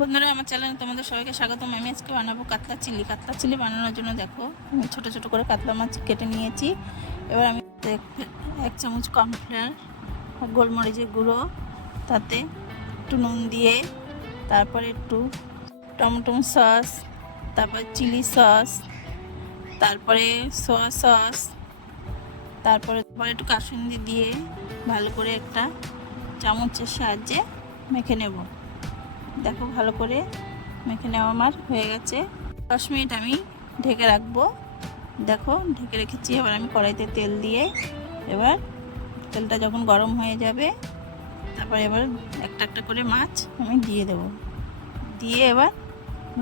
বন্ধুরা, আমার চ্যানেলে তোমাদের সবাইকে স্বাগতম। আমি আজকে বানাবো কাতলা চিলি। কাতলা চিলি বানানোর জন্য দেখো, আমি ছোটো ছোটো করে কাতলা মাছ কেটে নিয়েছি। এবার আমি 1 চামচ কর্নফ্লাওয়ার, গোলমরিচের গুঁড়ো, তাতে একটু নুন দিয়ে, তারপরে একটু টমেটো সস, তারপর চিলি সস, তারপরে সোয়া সস, তারপরে একটু কাসুন্দি দিয়ে ভালো করে একটা চামচের সাহায্যে মেখে নেব। দেখো, ভালো করে মেখে নেওয়া আমার হয়ে গেছে। 10 মিনিট আমি ঢেকে রাখবো। দেখো, ঢেকে রেখেছি। এবার আমি কড়াইতে তেল দিয়ে, এবার তেলটা যখন গরম হয়ে যাবে, তারপর এবার একটা একটা করে মাছ আমি দিয়ে দেব। দিয়ে এবার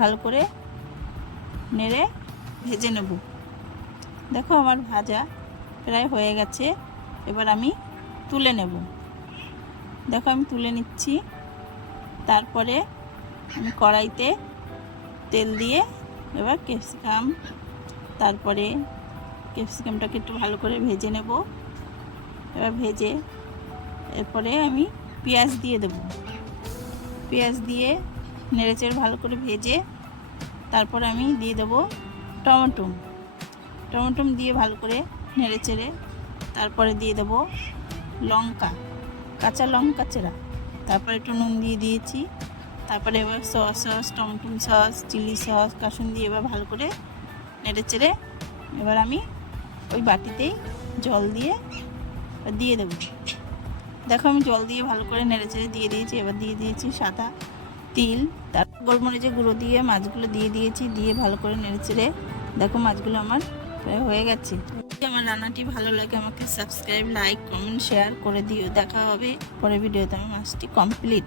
ভালো করে নেড়ে ভেজে নেব। দেখো, আমার ভাজা প্রায় হয়ে গেছে। এবার আমি তুলে নেব। দেখো, আমি তুলে নিচ্ছি। তারপরে আমি কড়াইতে তেল দিয়ে এবার ক্যাপসিকাম, তারপরে ক্যাপসিকামটাকে একটু ভালো করে ভেজে নেব। এবার ভেজে এরপরে আমি পেঁয়াজ দিয়ে দেব। পেঁয়াজ দিয়ে নেড়েচেড়ে ভালো করে ভেজে তারপরে আমি দিয়ে দেব টমেটো দিয়ে ভালো করে নেড়েচেড়ে তারপরে দিয়ে দেব লঙ্কা, কাঁচা লঙ্কা চেরা, তারপরে একটু নুন দিয়ে দিয়েছি। তারপরে এবার soya sauce, tomato sauce, chilli sauce, কাসুন্দি এবার ভালো করে নেড়েচেড়ে এবার আমি ওই বাটিতেই জল দিয়ে দেবো। দেখো, আমি জল দিয়ে ভালো করে নেড়েচেড়ে দিয়ে দিয়েছি। এবার দিয়ে দিয়েছি সাদা তিল, তার গোলমরিচের গুঁড়ো দিয়ে মাছগুলো দিয়ে দিয়েছি। দিয়ে ভালো করে নেড়েচেড়ে দেখো, মাছগুলো আমার প্রায় হয়ে গেছে। যদি আমার রান্নাটি ভালো লাগে আমাকে সাবস্ক্রাইব, লাইক, কমেন্ট, শেয়ার করে দিও। দেখা হবে পরের ভিডিওতে। আমার মাছটি কমপ্লিট।